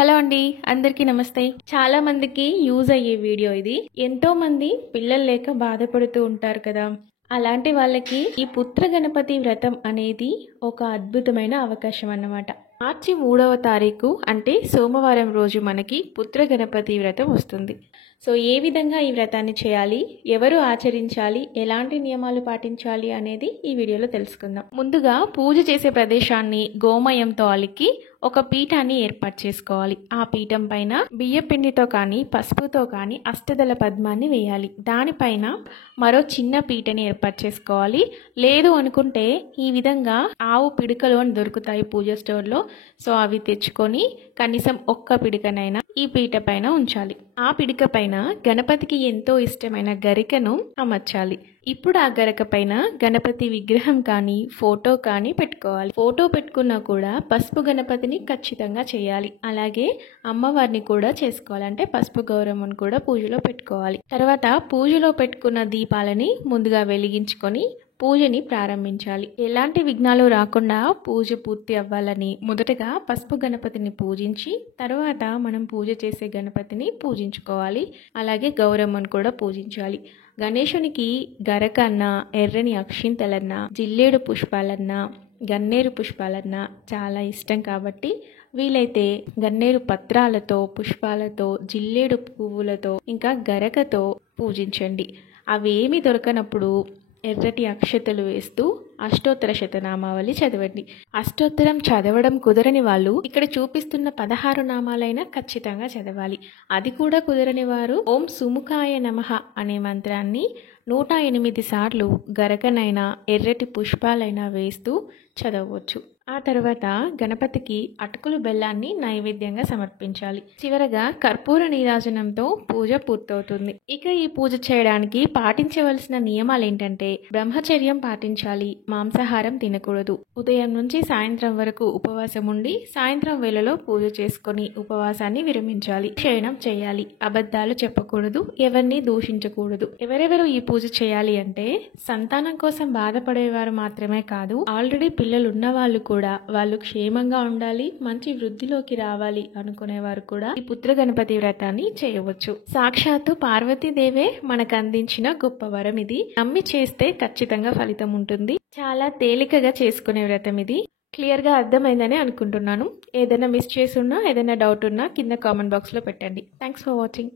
Hello అండి, అందరికీ నమస్తే. చాలా మందికి యూజ్ అయ్యే వీడియో ఇది. ఎంతో మంది పిల్లలు లేక బాధపడుతూ ఉంటారు కదా. అలాంటి వాళ్ళకి ఈ పుత్ర గణపతి వ్రతం అనేది ఒక అద్భుతమైన అవకాశం అన్నమాట. మార్చి 3వ తారీఖు అంటే సోమవారం రోజు మనకి పుత్ర గణపతి వ్రతం వస్తుంది. సో ఏ విధంగా ఈ వ్రతాన్ని చేయాలి, ఎవరు ఆచరించాలి, ఎలాంటి నియమాలు పాటించాలి అనేది ఈ వీడియోలో తెలుసుకుందాం. ముందుగా పూజ చేసే ప్రదేశాన్ని గోమయంతో అలికి ఒక పీఠాన్ని ఏర్పాటు చేసుకోవాలి. ఆ పీఠం పైన బియ్యపిండితో కానీ పసుపుతో కానీ అష్టదళ పద్మాన్ని వేయాలి. దానిపైన మరో చిన్న పీటని ఏర్పాటు చేసుకోవాలి. లేదు అనుకుంటే ఈ విధంగా ఆవు పిడికలు అని దొరుకుతాయి పూజ స్టోర్లో. సో అవి తెచ్చుకొని కనీసం ఒక్క పిడికనైనా ఈ పీట పైన ఉంచాలి. ఆ పిడిక పైన గణపతికి ఎంతో ఇష్టమైన గరికను అమర్చాలి. ఇప్పుడు ఆ గరక పైన గణపతి విగ్రహం కానీ ఫోటో కానీ పెట్టుకోవాలి. ఫోటో పెట్టుకున్నా కూడా పసుపు గణపతిని ఖచ్చితంగా చేయాలి. అలాగే అమ్మవారిని కూడా చేసుకోవాలి. అంటే పసుపు గౌరమ్మను కూడా పూజలో పెట్టుకోవాలి. తర్వాత పూజలో పెట్టుకున్న దీపాలని ముందుగా వెలిగించుకొని పూజని ప్రారంభించాలి. ఎలాంటి విఘ్నాలు రాకుండా పూజ పూర్తి అవ్వాలని మొదటగా పసుపు గణపతిని పూజించి తర్వాత మనం పూజ చేసే గణపతిని పూజించుకోవాలి. అలాగే గౌరమ్మను కూడా పూజించాలి. గణేశునికి గరకన్నా, ఎర్రని అక్షింతలన్నా, జిల్లేడు పుష్పాలన్నా, గన్నేరు పుష్పాలన్నా చాలా ఇష్టం కాబట్టి వీలైతే గన్నేరు పత్రాలతో, పుష్పాలతో, జిల్లేడు పువ్వులతో ఇంకా గరకతో పూజించండి. అవేమి దొరకనప్పుడు ఎర్రటి అక్షతలు వేస్తూ అష్టోత్తర శతనామావళి చదవండి. అష్టోత్తరం చదవడం కుదరని వాళ్ళు ఇక్కడ చూపిస్తున్న 16 నామాలైనా ఖచ్చితంగా చదవాలి. అది కూడా కుదరని వారు ఓం సుముఖాయ నమః అనే మంత్రాన్ని 108 సార్లు గరకనైనా ఎర్రటి పుష్పాలైనా వేస్తూ చదవచ్చు. ఆ తర్వాత గణపతికి అటుకులు బెల్లాన్ని నైవేద్యంగా సమర్పించాలి. చివరగా కర్పూర నీరాజనంతో పూజ పూర్తవుతుంది. ఇక ఈ పూజ చేయడానికి పాటించవలసిన నియమాలు ఏంటంటే బ్రహ్మచర్యం పాటించాలి. మాంసాహారం తినకూడదు. ఉదయం నుంచి సాయంత్రం వరకు ఉపవాసం ఉండి సాయంత్రం వేళలో పూజ చేసుకొని ఉపవాసాన్ని విరమించాలి. శయనం చేయాలి. అబద్ధాలు చెప్పకూడదు. ఎవరిని దూషించకూడదు. ఎవరెవరు ఈ పూజ చేయాలి అంటే సంతానం కోసం బాధపడేవారు మాత్రమే కాదు, ఆల్రెడీ పిల్లలు ఉన్న వాళ్ళు కూడా వాళ్ళు క్షేమంగా ఉండాలి, మంచి వృద్ధిలోకి రావాలి అనుకునేవారు కూడా ఈ పుత్ర గణపతి వ్రతాన్ని చేయవచ్చు. సాక్షాత్తు పార్వతీదేవే మనకు అందించిన గొప్ప వరం ఇది. నమ్మి చేస్తే ఖచ్చితంగా ఫలితం ఉంటుంది. చాలా తేలికగా చేసుకునే వ్రతం ఇది. క్లియర్గా అర్థమైందని అనుకుంటున్నాను. ఏదైనా మిస్ చేసున్నా, ఏదైనా డౌట్ ఉన్నా కింద కామెంట్ బాక్స్లో పెట్టండి. Thanks for watching.